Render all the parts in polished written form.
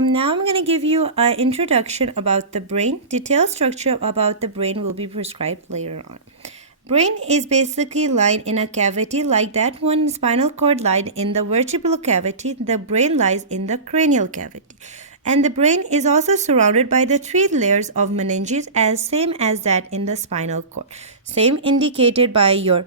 Now I'm going to give you an introduction about the brain. Detailed structure about the brain will be prescribed later on. Brain is basically lying in a cavity like that one spinal cord lies in the vertebral cavity. The brain lies in the cranial cavity. And the brain is also surrounded by the three layers of meninges as same as that in the spinal cord. Same indicated by your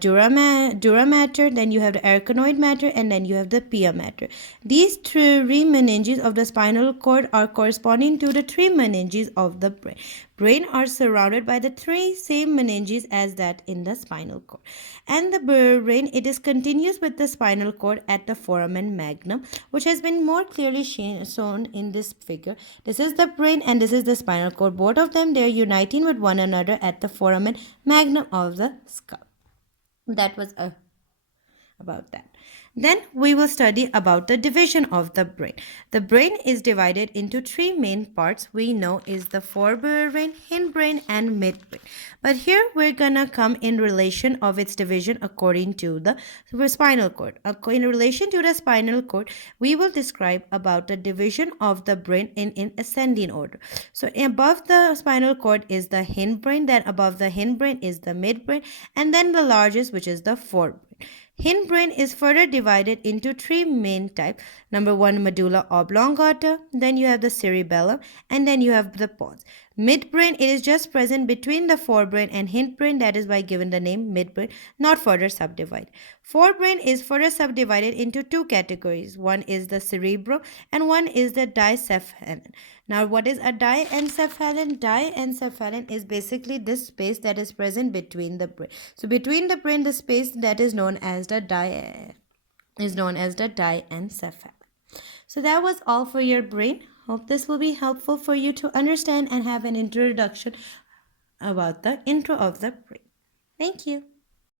dura mater, then you have the arachnoid matter, and then you have the pia mater. These three meninges of the spinal cord are corresponding to the three meninges of the brain. Brain are surrounded by the three same meninges as that in the spinal cord. And the brain, it is continuous with the spinal cord at the foramen magnum, which has been more clearly shown in this figure. This is the brain and this is the spinal cord. Both of them, they are uniting with one another at the foramen magnum of the skull. That was about that. Then we will study about the division of the brain. The brain is divided into three main parts we know is the forebrain, hindbrain, and midbrain. But here we're gonna come in relation of its division according to the spinal cord. In relation to the spinal cord, we will describe about the division of the brain in ascending order. So above the spinal cord is the hindbrain, then above the hindbrain is the midbrain, and then the largest, which is the forebrain. Hindbrain is further divided into three main types. Number one, medulla oblongata, then you have the cerebellum, and then you have the pons. Midbrain, it is just present between the forebrain and hindbrain, that is why given the name midbrain, not further subdivided. Forebrain is further subdivided into two categories. One is the cerebrum and one is the diencephalon. Now, what is a diencephalon? Diencephalon is basically this space that is present between the brain. So, between the brain, the space that is known as the diencephalon. So that was all for your brain. Hope this will be helpful for you to understand and have an introduction about the intro of the brain. Thank you.